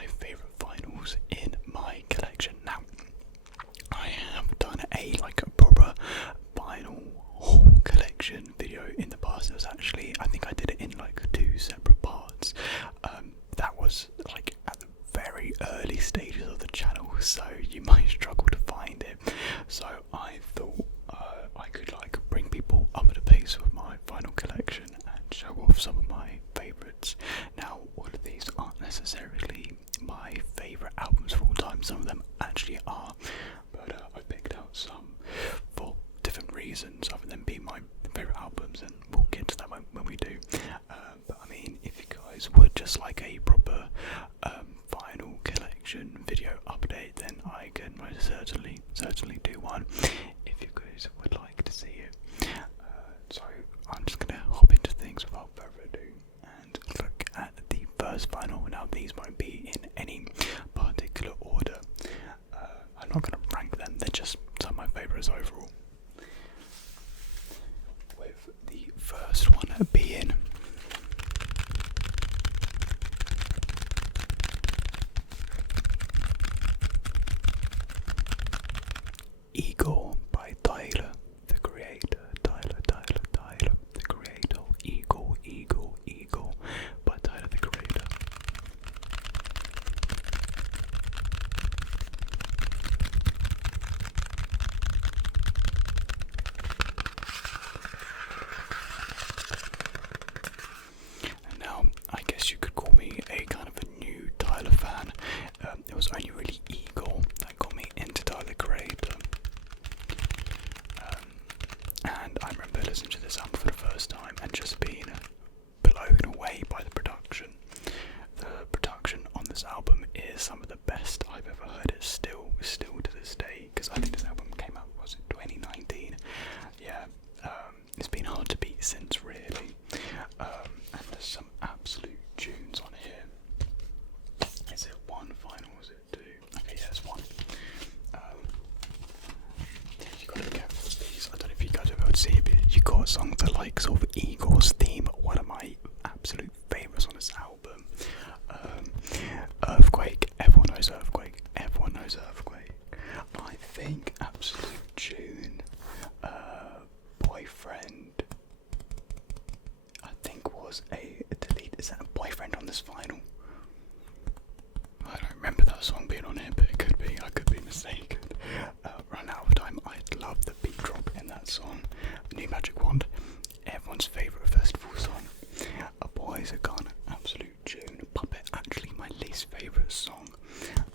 my favourite vinyls in my collection. Now, I have done a proper vinyl haul collection video in the past. It was actually, I think I did it in like 2 separate parts. That was like at the very early stages of the channel, so you might struggle to find it. So I thought I could like bring people up to pace with my vinyl collection and show off some of my favourites. Now, all of these aren't necessarily my favourite albums of all time. Some of them actually are, but I picked out some for different reasons other than being my favourite albums, and we'll get to that when we do. But I mean, if you guys would just like a proper vinyl collection video update, then I can most certainly do one if you guys would like to see it. So I'm just gonna hop into things without further ado and look at the first vinyl. Now, these won't be in any particular order. I'm not gonna rank them, they're just some of my favourites overall. With the first one being Igor by Tyler, the Creator. Tyler, the Creator. Igor by Tyler, the Creator. And now, I guess you could call me a kind of a new Tyler fan. It was only really Igor that got me into Tyler, the Creator. And I remember listening to this album for the first time and just being blown away by the production. The production on this album is some of the best I've ever heard. It's still to this day, because I think this album came out, was it 2019? Yeah, it's been hard to beat since, really. And there's some absolute tunes on here. Is it one final? Is it 2? Okay, yeah, it's 1. You gotta be careful with these. I don't know if you guys have ever seen it, but you got songs that like sort of Igor's theme. One of my absolute favourites on this album. Earthquake. Everyone knows Earthquake. I think absolute tune. Boyfriend. I think was a delete. Is that a Boyfriend on this vinyl? I don't remember that song being on here, but it could be. I could be mistaken. Run Out of Time. I love the beat drop in that song. New Magic Wand. Everyone's favourite festival song. A Boy's a Gun. Absolute tune. Puppet. Actually, my least favourite song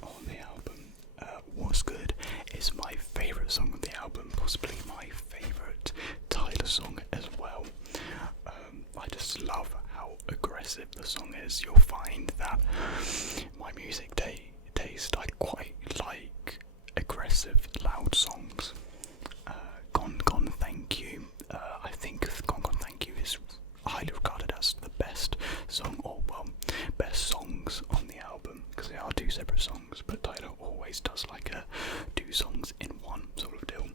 on the album. What's Good is my favourite song on the album. Possibly my favourite Tyler song as well. I just love how aggressive the song is. You'll find that my music taste, I quite like aggressive, loud songs. Gone Thank You. I think Gone Thank You is highly regarded as the best song, or well, best songs on the album, because they are 2 separate songs, but Tyler always does like a 2 songs in one sort of deal.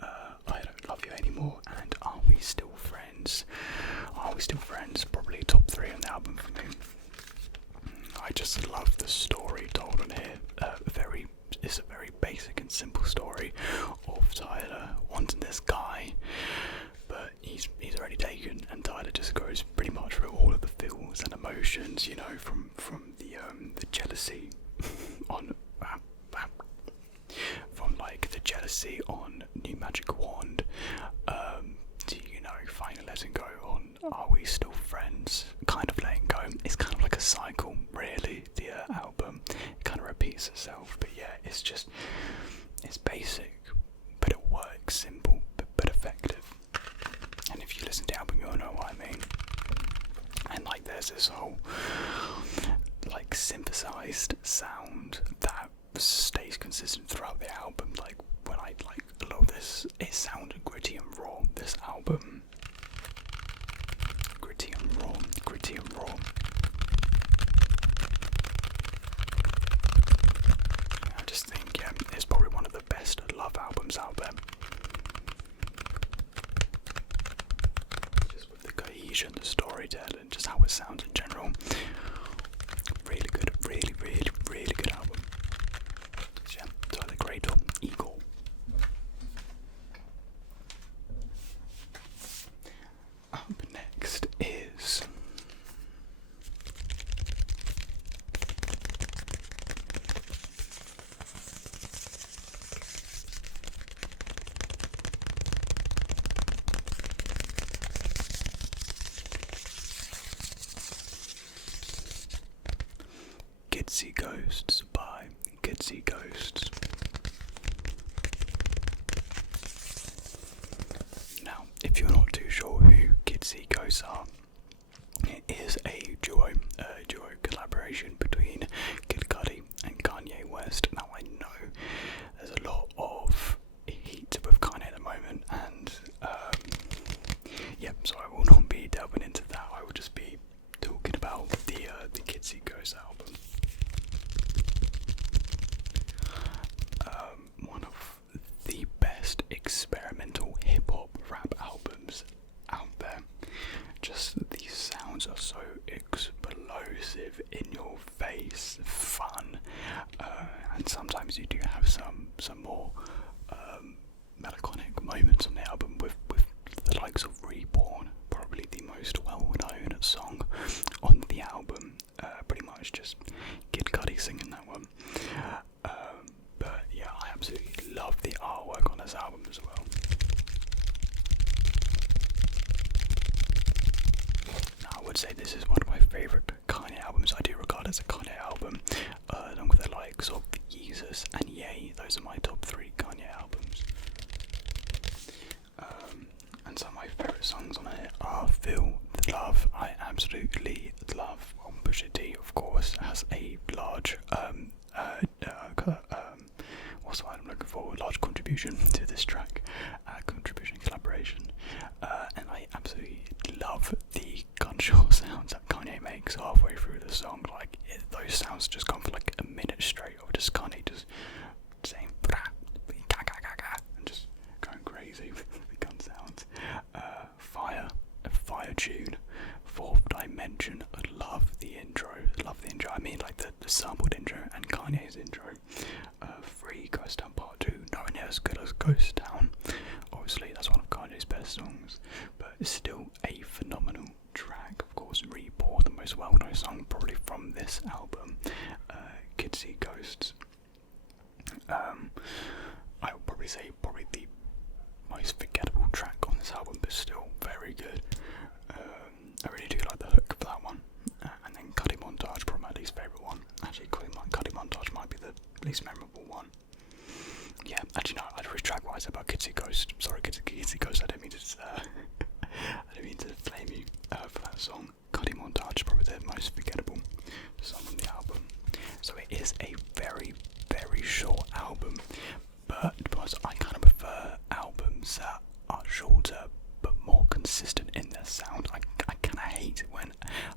I Don't Love You Anymore and Are We Still Friends? Probably top 3 on the album for me. I just love the story told on here. It's a very basic and simple story of Tyler wanting this guy, but he's already taken, and Tyler just goes pretty much through all of the feels and emotions, you know, from the jealousy on from like the jealousy on New Magic Wand, to, you know, finally letting go on Are We Still Friends, kind of letting go. It's kind of like a cycle, really, the album. It kind of repeats itself, but yeah, it's basic, but it works, simple, but effective. And if you listen to the album, you'll know what I mean. And like there's this whole like synthesized sound that stays consistent throughout the album. Like when I like a lot of this, it sounded gritty and raw. This album, gritty and raw. I just think it's probably one of the best love albums out there. Just with the cohesion, the storytelling, just how it sounds in general. Really good, really Kidsy Ghosts by Kidsy Ghosts. Now, if you're not too sure who Kidsy Ghosts are, it is a duo collaboration between Kid Cudi and Kanye West. Now I know there's a lot of heat with Kanye at the moment, and so I will not be delving into that. I will just be talking about the Kidsy Ghosts album. One of the best experimental hip hop rap albums out there. Just these sounds are so explosive, in your face, fun, and sometimes you do have some more melancholic moments on the album with the likes of Reborn, probably the most well-known song on the album. Pretty much just Kid Cudi singing that one. But yeah, I absolutely love the artwork on this album as well. I would say this is one of my favourite Kanye albums. I do regard it as a Kanye album, along with the likes of Yeezus and Ye. Those are my top 3 Kanye albums. And some of my favourite songs on it are Feel the Love. I absolutely love. Pusha T, of course, has a large what's the word I'm looking for? Large contribution to this track, collaboration, and I absolutely love the gunshot sounds that Kanye makes halfway through the song. Like those sounds just gone for like a minute straight of just Kanye just saying and just going crazy with the gun sounds. Fire tune, Fourth Dimension. I love the intro. I mean, like the sampled intro and Kanye's intro. Free Ghost Town Part 2, nowhere near as good as Ghost Town. Obviously, that's one of Kanye's best songs, but it's still a phenomenal track. Of course, Reborn, the most well-known song probably from this album. Kidsy Ghosts. I would probably say the most forgettable track on this album, but still very good. I really do like the hook for that one. And then Cudi Montage, probably my least favourite one. Actually, Cudi Montage might be the least memorable one. Yeah, actually no, I retract what I said about Kidsy Ghost. Sorry, Kidsy Ghost, I didn't mean to flame you for that song. Cudi Montage is probably the most forgettable song on the album. So it is a very, very short album, but because I kind of prefer albums that are shorter but more consistent in their sound. I kind of hate when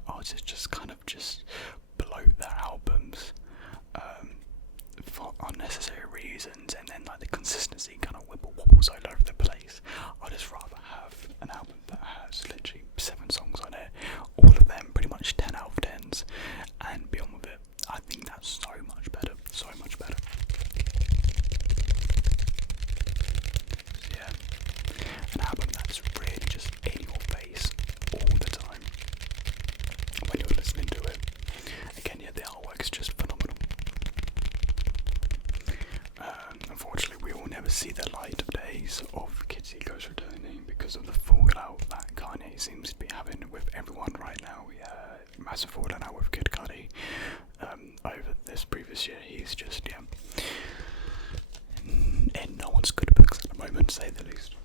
artists just kind of bloat their albums for unnecessary reasons, and then like the consistency kind of wobbles all over the place. I'd just rather have an album that has literally 7 songs on it, all of them pretty much 10 out of 10s, and be on with it. I think that's so much better. So yeah, an album that's really just in your face all the time when you're listening to it. Again, yeah, the artwork's just phenomenal. Unfortunately, we will never see the light of days of Kidsy Ghosts returning because of the fallout that Kanye seems to be having with everyone right now. Massive fallout now with Kid Cudi. Over this previous year, he's just in no one's good books at the moment, to say the least.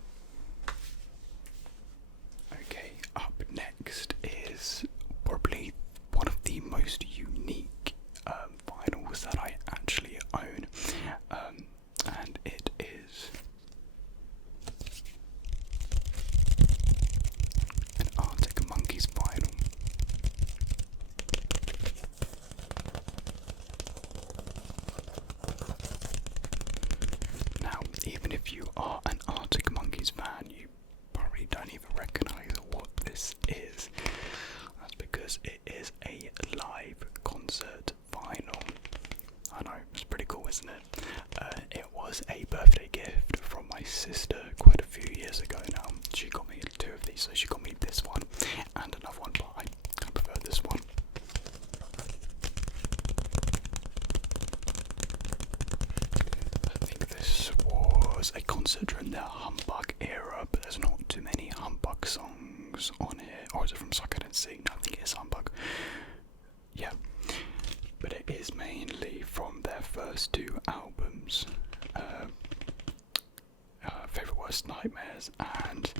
Okay, up next is probably one of the most unique vinyls that I actually own, and it is an Arctic Monkeys vinyl. Now, even if you are an Arctic Monkeys fan, you probably don't even recognise what this is. That's because it is a live concert vinyl. I know, it's pretty cool, isn't it? It was a birthday gift from my sister quite a few years ago now. She got me 2 of these, so she got me this one and another one, but I prefer this one. I think this was a concert during the Humbug era, but there's not too many Humbug songs on here. Or is it from Suck I Didn't Sing? No, I think it is Humbug. Yeah, but is mainly from their first two albums, Favourite Worst Nightmares and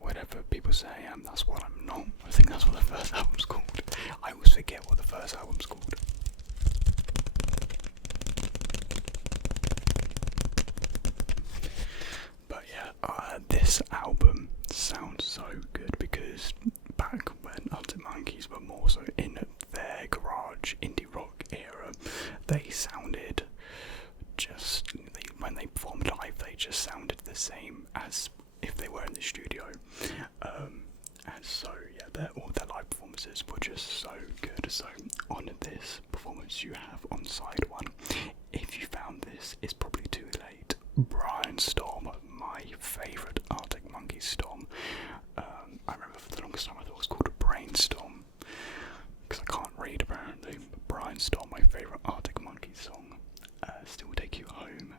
Whatever People Say I Am, That's What I'm Not. I think that's what the first album's called. I always forget what the first album's called. But yeah, this album sounds so good because back when Arctic Monkeys were more so in their garage indie rock era, they sounded when they performed live, they just sounded the same as if they were in the studio. And so yeah, all their live performances were just so good. So on this performance you have on side one, if you found this, it's probably too late. Brainstorm, my favourite Arctic Monkeys song. I remember for the longest time I thought it was called Brainstorm, because I can't read apparently. But Brainstorm, my favourite Arctic Monkeys song. Still Take You Home,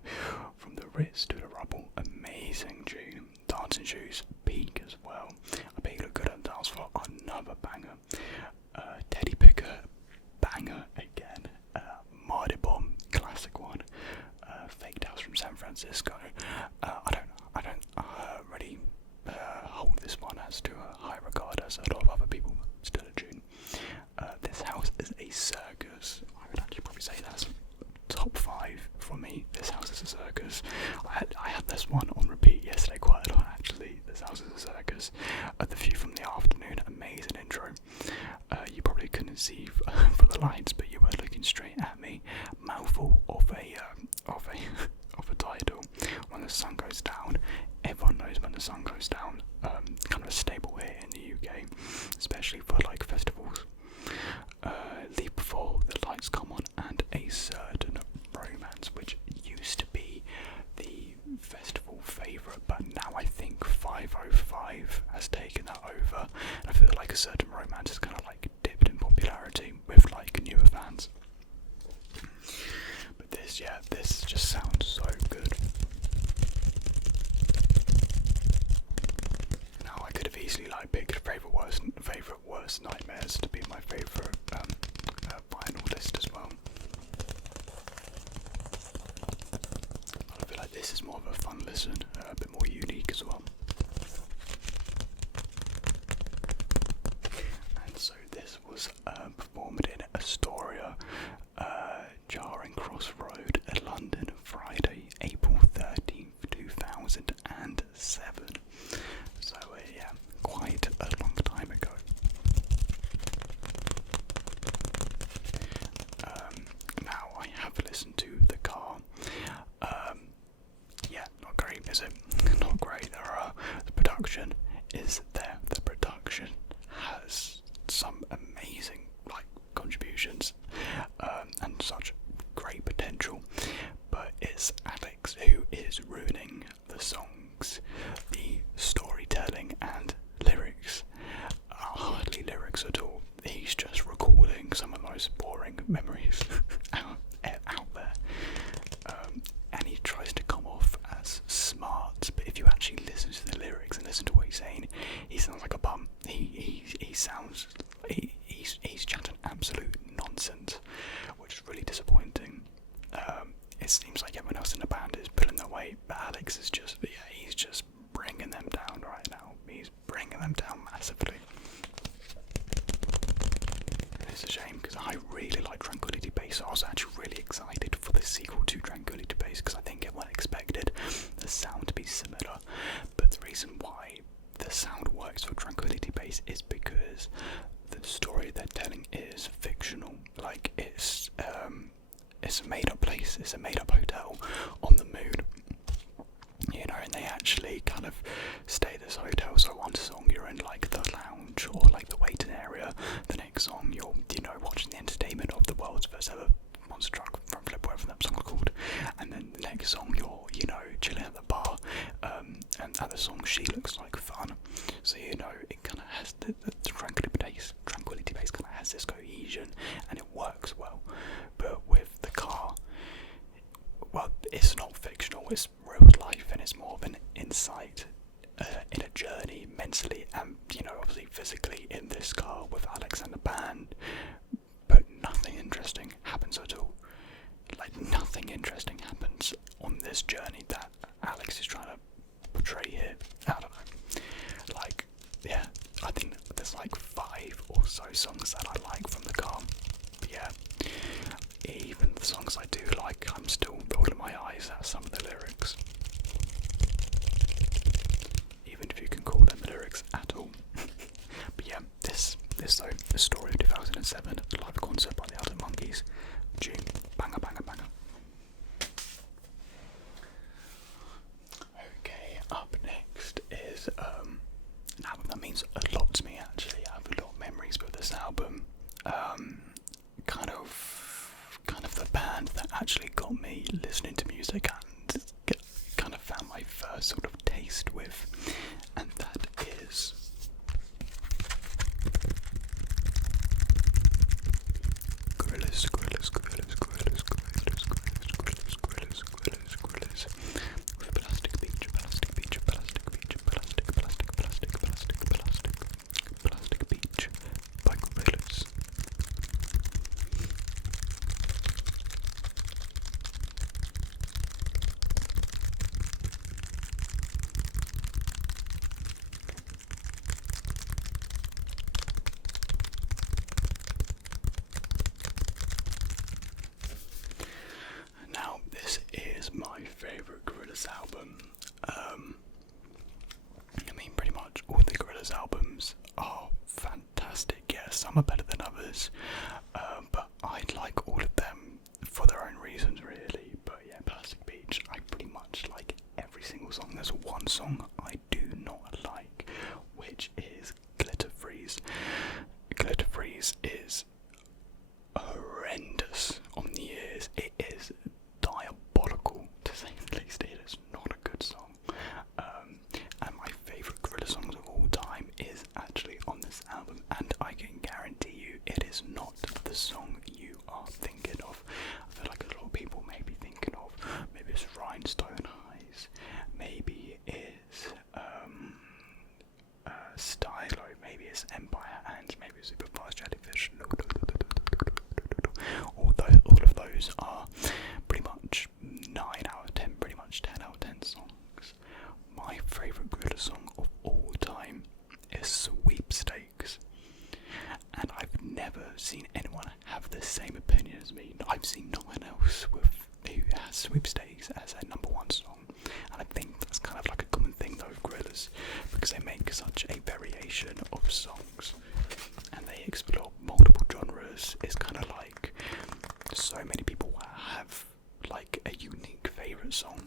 From the Ritz to the Rubble, amazing tune. Dancing Shoes, peak as well. I Bet You Look Good on the Dance Floor, another banger. Teddy Picker, banger again. Mardy Bomb, classic one. Fake House from San Francisco. I don't really hold this one as to a high regard as a lot of other people. Still a tune. This House is a Circus. I would actually probably say that's top 5 for me. This House is a Circus. I had this one on repeat yesterday quite a lot actually. This House is a Circus. The View from the Afternoon, amazing intro. You probably couldn't see for the lights, but you were looking straight at me. Mouthful of a title. When the Sun Goes Down. Everyone knows When the Sun Goes Down. Kind of a staple here in the UK, especially for like festivals. Leave Before the Lights Come On, and A Certain Romance, which used to be the festival favourite, but now I think 505 has taken that over. And I feel like A Certain Romance is kind of like dipped in popularity with like newer fans. But this just sounds so good. Now I could have easily like picked Favourite Worst Nightmares to be my favourite vinyl list as well. I feel like this is more of a fun listen, a bit more unique as well. And so this was performed in Astoria, Charing Cross Road, London, Friday, April 13th, 2007. So yeah, quite a long time ago. Now I have listened to The Car. Yeah, not great, is it? Not great. The production is there. The production has some amazing contributions and such great potential, but it's Alex who is ruining the songs. The storytelling and lyrics are hardly lyrics at all. He's just recalling some of the most boring memories out there, and he tries to come off as smart, but if you actually listen to the lyrics and listen to what he's saying, he sounds like a bum. He's chatting absolute nonsense, which is really disappointing. It seems like everyone else in the band is pulling their weight, but Alex is he's just bringing them down right now. He's bringing them down massively. And it's a shame because I really like Tranquility Base. I was actually really excited for the sequel to Tranquility Base because I think everyone expected the sound to be similar. But the reason why the sound works for Tranquility Base is because the story they're telling is fictional. Like it's a made-up place. It's a made-up hotel on the moon. And they actually kind of stay at this hotel. So one song you're in like the lounge or like the waiting area. The next song you're watching the entertainment of the world's first ever monster truck front flip, whatever that song's called. And then the next song you're chilling at the bar. And at the song She Looks Like Fun. So it kind of has the Tranquility Base kind of has this cohesion and it works well. But with The Car, well, it's not fictional, it's real life, and it's more of an insight in a journey mentally and obviously physically in this car with Alex and the band, but nothing interesting I'm still rolling my eyes at some of the lyrics. Even if you can call them lyrics at all. But yeah, this though, the story of 2007, live concert by the Arctic Monkeys. June, banger, banger, banger. Okay, up next is an album that means a lot to me actually. I have a lot of memories with this album. Kind of the band that actually got me listening to music and kind of found my first sort of taste with, and that is Gorillaz. With Plastic Beach by Gorillaz. Now, this is my favourite Gorillaz album. I mean, pretty much all the Gorillaz albums are fantastic. Yeah, some are better than others, but I like all of them for their own reasons, really. But yeah, Plastic Beach, I pretty much like every single song. There's one song I do not like, which is Glitter Freeze. Glitter Freeze is horrendous on the ears. It is diabolical, to say the least. It is not a good song. And my favourite Gorillaz songs of all time is actually on this album, and I can guarantee you it is not the song you are thinking of. I feel like a lot of people may be thinking of, maybe it's Rhinestone Eyes, maybe it's Stylo, maybe it's Empire Hands, maybe it's Superfast Jellyfish. All of those are pretty much 9 out of 10, pretty much 10 out of 10 songs. My favourite Gorillaz song of all time is Sweepstakes, and I've never seen anyone have the same opinion as me. I've seen no one else who has Sweepstakes as their number one song, and I think that's kind of like a common thing though with Gorillaz, because they make such a variation of songs and they explore multiple genres. It's kind of like so many people have like a unique favourite song.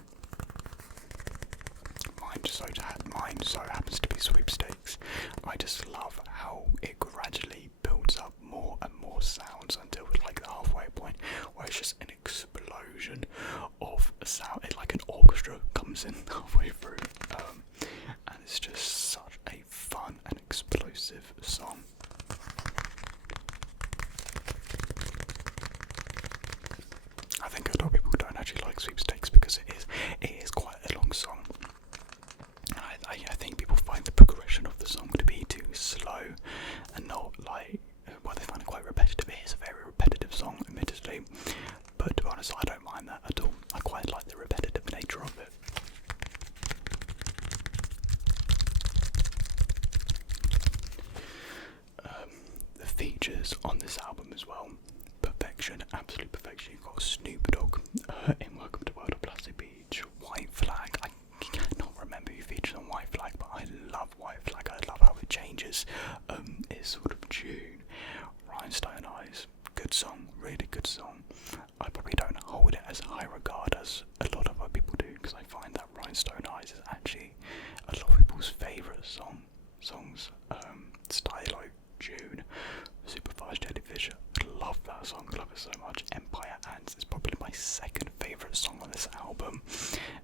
Mine so happens to be Sweepstakes. I just love how it gradually builds up more and more sounds until like the halfway point where it's just an explosion of sound. It's like an orchestra comes in halfway through, and it's just such a fun and explosive song. I think a lot of people don't actually like Sweepstakes because it is quite a long song. I think people find the progression of the song to be too slow and not like, well, they find it quite repetitive. It is a very repetitive song, admittedly, but to be honest, I don't mind that at all. I quite like the repetitive nature of it. The features on this album as well, perfection, absolute perfection. You've got Snoop Dogg in Welcome to World of Plastic Beach, White Flag. I cannot remember who features on White Flag, but I love White Flag. I love how it changes. It's sort of June. Rhinestone Eyes, good song, really good song. I probably don't hold it as high regard as a lot of other people do, because I find that Rhinestone Eyes is actually a lot of people's favourite songs. Stylo, June, Superfast Jellyfish, love that song, love it so much. Empire Ants is probably my second favourite song on this album.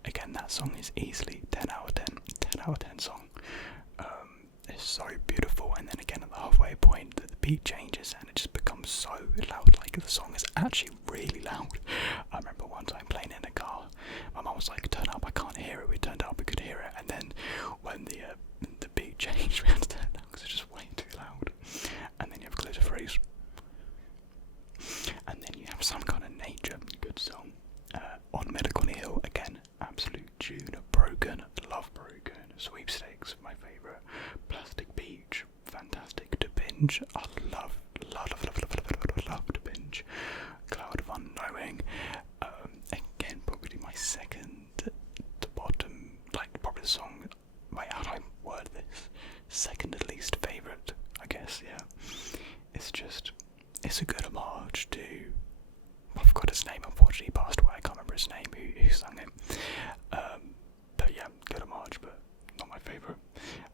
Again, that song is easily 10 out of 10 out of 10 song. It's so beautiful, and then again at the halfway point the beat changes and it just becomes so loud. Like, the song is actually really loud. I remember one time playing in a car, my mum was like, turn up, I can't hear it. We turned up, we could hear it, and then when the beat changed we had to turn it down because it's just way too loud. And then you have Glitter Freeze, and then you have Some Kind of Nature, good song. On Medical Hill, again, absolute tune. Broken, love Broken. Sweepstakes, my favourite. Plastic Beach, fantastic. To Binge, I love to Binge. Cloud of Unknowing. it's a good homage to, I forgot his name, unfortunately he passed away, I can't remember his name, who sung it. But yeah, good homage, but not my favourite.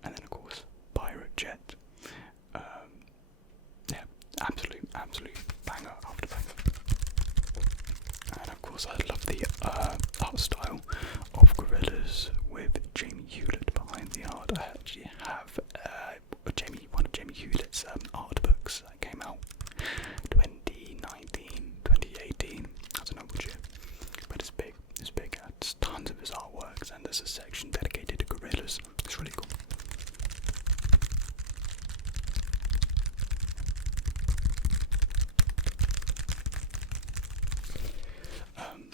And then of course, Pirate Jet. Yeah, absolute banger after banger. And of course I love the art style of Gorillaz with Jamie Hewlett behind the art. I actually have one of Jamie Hewlett's art books that came out 2019, 2018, I don't know which year, but it's big, it's tons of his artworks, and there's a section dedicated to Gorillaz. It's really cool.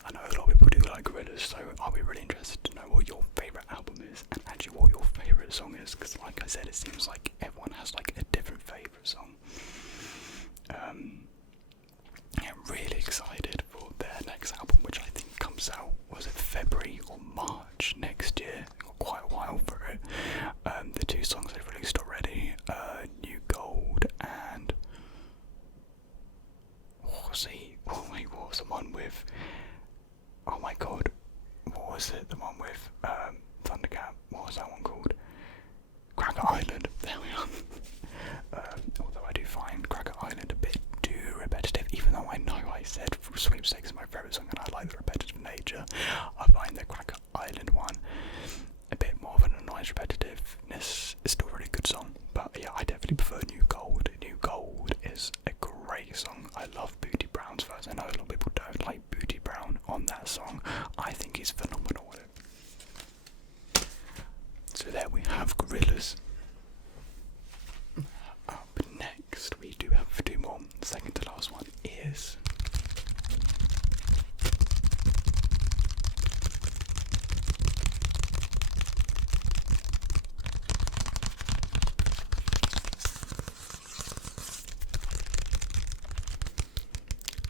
I know a lot of people do like Gorillaz, so I'll be really interested to know what your favourite album is, and actually what your favourite song is, because like I said, it seems like everyone has like a different favourite song. I'm really excited for their next album, which I think comes out, was it February or March next year? Got quite a while for it. The two songs they've released already, New Gold and what was the one with? Oh my god, what was it? The one with Thundercat. What was that one called? Cracker Island. There we are. Although I do find Cracker Island a bit too repetitive, even though I know I said Sweepstakes is my favourite song and I like the repetitive nature, I find the Cracker Island one a bit more of an annoyance repetitiveness. It's still a really good song, but yeah, I definitely prefer New Gold. New Gold is a great song. I love Booty Brown's verse. I know a lot of people don't like Booty Brown on that song. I think he's phenomenal with it. So there we have Gorillaz. Up next, we do have two more. The second to last one is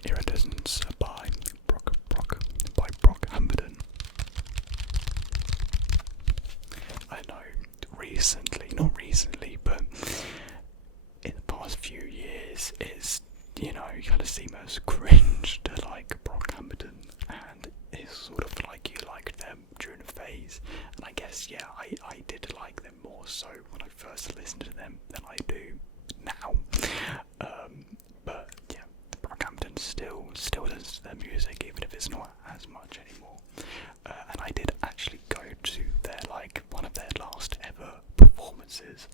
Iridescence by Brockhampton. I know not recently, but in the past few years, it's, you kind of seem as cringe to like Brockhampton, and it's sort of like you liked them during a phase, and I guess, yeah, I did like them more so when I first listened to them than I do now. But yeah, Brockhampton still does their music, even if it's not as much anymore. And I did actually go to their one of their last ever performances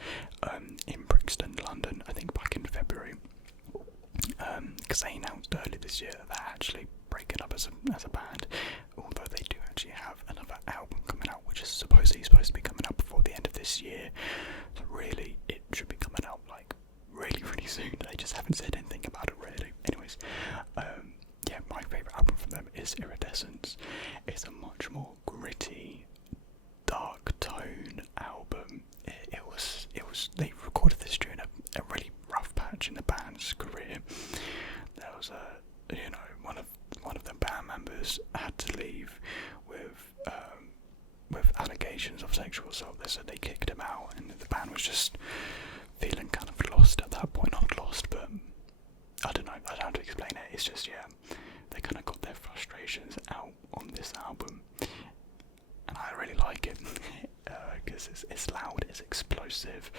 in Brixton, London, I think back in February, because they announced earlier this year that they're actually breaking up as a band, although they do actually have another album coming out, which is supposed to be coming out before the end of this year. So really, it should be coming out like really soon. They just haven't said anything about it really. Anyways, yeah, my favourite album from them is Iridescence. It's a much more gritty, dark tone album. They recorded this during a really rough patch in the band's career. There was one of the band members had to leave with allegations of sexual assault. They said they kicked him out, and the band was just feeling kind of lost at that point. Not lost, but I don't know. I don't know how to explain it. It's just, yeah, they kind of got their frustrations out on this album, and I really like it because it's loud, it's explosive.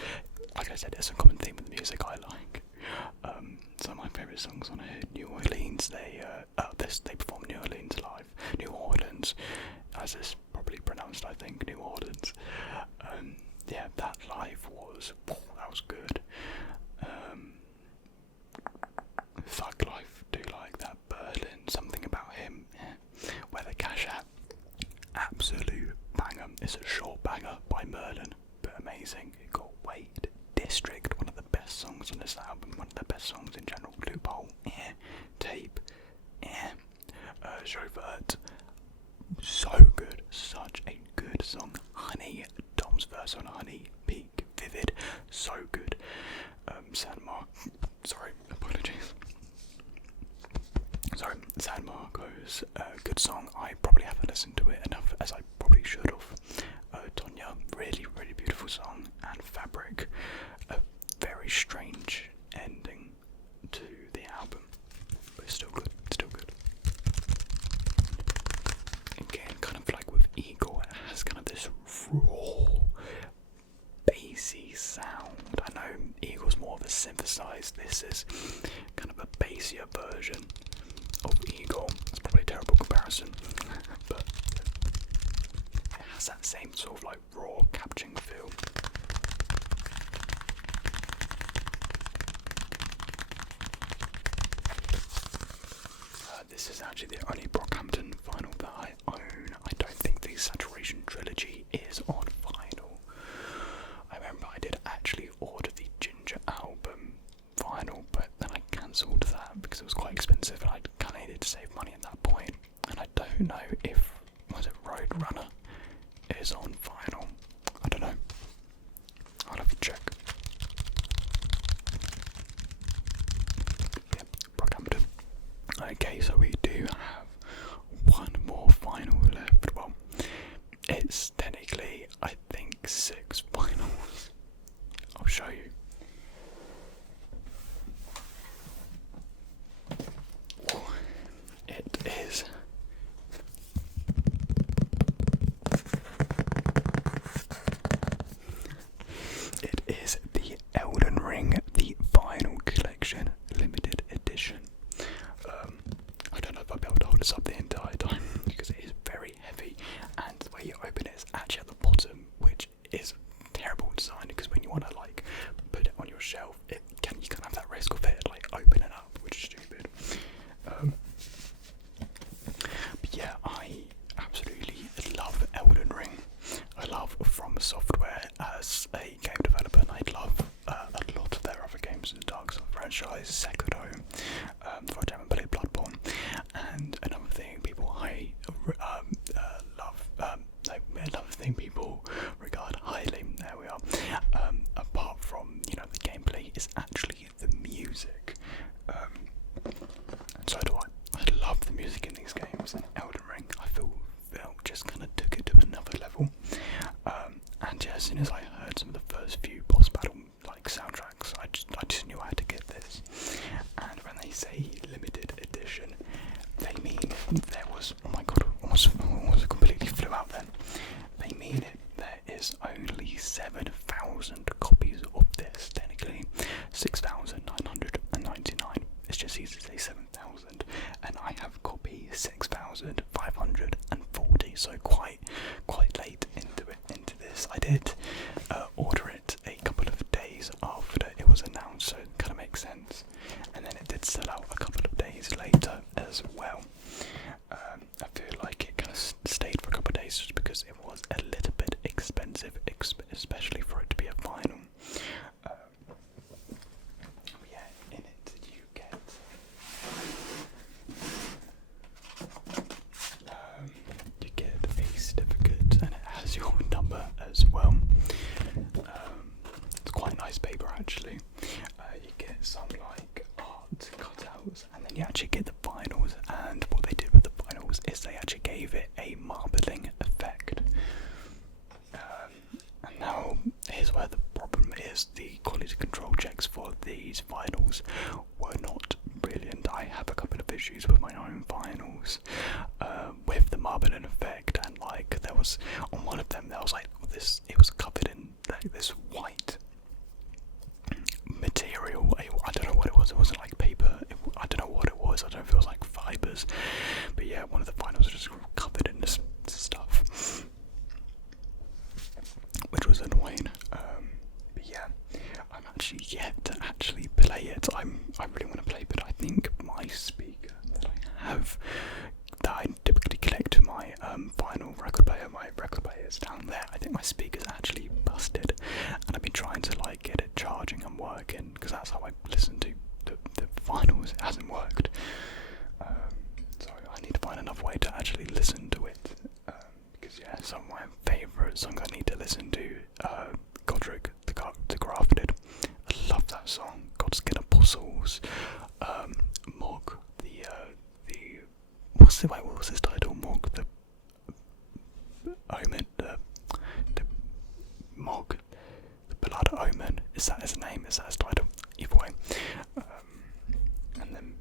Like I said, it's a common theme with the music I like. Some of my favourite songs on here, New Orleans. They perform New Orleans live. New Orleans, as it's probably pronounced, I think, New Orleans. Yeah, that live was good. Thug Life, do like that. Berlin, Something About Him, yeah. Where the Cash At, absolute banger. It's a short banger by Merlin, but amazing. It got Wade. District, one of the best songs on this album, one of the best songs in general. Loophole, yeah. Tape, yeah. Chauvert, so good, such a good song. Honey, Dom's verse on Honey, Peak, Vivid, so good. San Marcos, good song. I probably haven't listened to it enough as I probably should have. Tonya, really beautiful song. And Fabric, a very strange ending to the album, but it's still good. Still good. Again, kind of like with Igor, it has kind of this raw, bassy sound. I know Igor's more of a synthesized. This is kind of a bassier version of Igor. It's probably a terrible comparison, but it has that same sort of like raw capturing feel. This is actually the only Brockhampton vinyl that I own. I don't think the Saturation Trilogy is on vinyl. I remember I did actually order the Ginger album vinyl, but then I cancelled that because it was quite expensive and I kind of needed to save money at that point. And I don't know if, was it Roadrunner is on vinyl. I don't know. I'll have to check. Yeah, Brockhampton. Okay, so we do have one more vinyl left. Well, it's technically, I think, 6 vinyls. I'll show you. It is. It is the Elden Ring, the Vinyl Collection Limited Edition. I don't know if I'll be able to hold this up the entire time because it is very heavy, and the way you open it is actually at the bottom, which is terrible design because when you want to like put it on your shelf, you can have that risk of it like opening up, which is stupid. But yeah, I absolutely love Elden Ring. I love From Software as a game developer, and I love a lot of their other games in the Dark Souls franchise, Sekiro, for I haven't played Bloodborne, and another thing people people regard highly, there we are, apart from, the gameplay, is actually the music. And so do I. I love the music in these games, and Elden Ring, I feel just kind of took it to another level. And yeah, as soon as I heard some of the first few boss battle soundtracks, I just knew I had to get this. And when they say limited edition, they mean there was, oh my god, almost completely flew out then. They mean it. There is only 7,000 copies of this. Technically, 6,999. It's just easy to say 7,000, and I have copy 6,540. So quite late into this. I did order it a couple of days after it was announced, so it kind of makes sense. And then it did sell out a couple of days later as well. I feel like it kind of stayed for a couple of days just because it was a little bit expensive, especially for it to be a vinyl. Yeah, in it you get a certificate, and it has your number as well. It's quite nice paper actually. You get some art cutouts, and then you actually get the vinyls, and what they did with the vinyls is they actually gave it a marbling effect. And now here's where the problem is: the quality control checks for these vinyls were not brilliant. I have a couple of issues with my own vinyls with the marbling effect, and there was on one of them there was this, it was covered in this white material. I don't know what it was. It wasn't like paper. I don't know what it was. I don't know if it was like fibers. But yeah, one of the vinyls was just covered in this stuff, which was annoying. But yeah, I'm actually yet to actually play it. I really want to play, but I think my speaker that I have, that I typically connect to my vinyl record player, my record player is down there. I think my speaker's actually busted, and I've been trying to get it charging and working, because that's how I listen to the vinyls. It hasn't worked, so I need to find another way to actually listen to it, because yeah, some of my favourite songs I need to listen to, Godric the Grafted, I love that song. Godskin Apostles, Mog, what was his title? Mog, the Omen, the Mog, the Blood Omen, is that his name? Is that his title? Either way. And then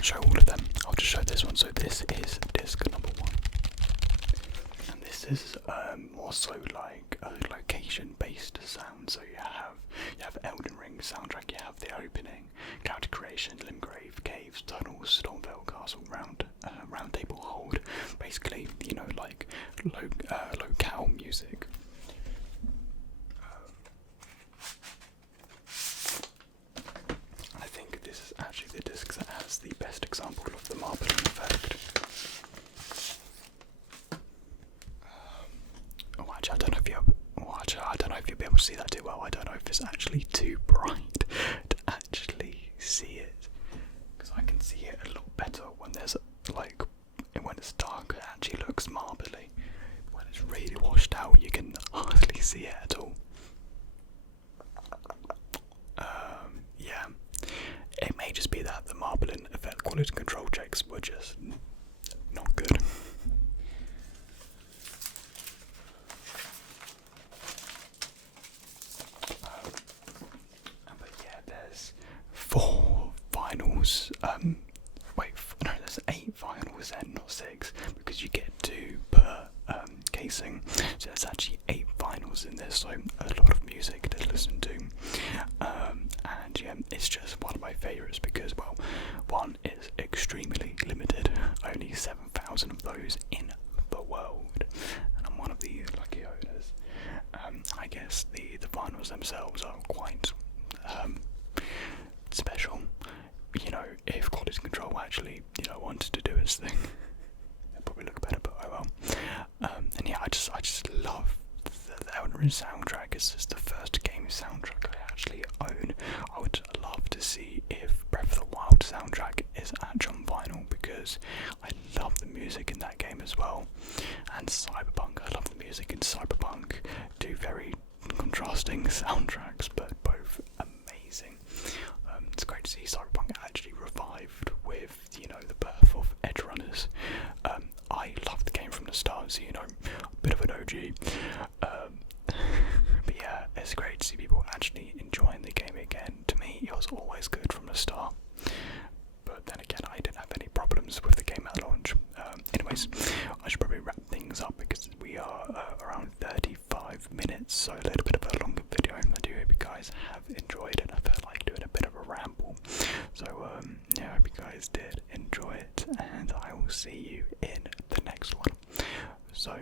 won't show all of them. I'll just show this one. So this is disc number 1, and this is more so like a location-based sound. So you have Elden Ring soundtrack. You have the opening, Cloud Creation, Limgrave, Caves, Tunnels, Stormvale Castle, Round Table Hold. Basically, you know, like locale music. I think this is actually the disc that has the best example of the marbling effect. I don't know if you'll be able to see that too well. I don't know if it's actually too bright to actually see it, because I can see it a lot better when there's when it's dark. It actually looks marbly. When it's really washed out, you can hardly see it at all. Yeah, it may just be that the marbling effect quality control checks were just not good. But yeah, there's 4 vinyls. There's 8 vinyls then, not 6, because you get 2 per casing. So there's actually 8 vinyls in this, so a lot of music to listen to. And yeah, it's just one of my favourites because, well, one is extremely limited, only 7,000 of those in the world, and I'm one of the lucky owners. I guess the vinyls themselves are quite special. You know, if quality control actually, you know, wanted to do its thing, it'd probably look better, but oh well. And yeah, I just love the Elden Ring soundtrack. It's just the first game soundtrack I actually own. I would love to see if Breath of the Wild soundtrack is actually on vinyl, because I love the music in that game as well. And Cyberpunk, I love the music in Cyberpunk. 2 very contrasting soundtracks, but both amazing. It's great to see Cyberpunk actually revived with, you know, the birth of Edge Runners. I loved the game from the start, so, you know, a bit of an OG. But yeah, it's great to see people actually enjoying the game again. To me, it was always good from the start. But then again, I didn't have any problems with the game at launch. Anyways, I should probably wrap things up because we are around 35 minutes, so a little bit of a longer video. I do hope you guys have enjoyed it. I felt like doing a bit of a ramble. So yeah, I hope you guys did enjoy it, and I will see you in the next one. So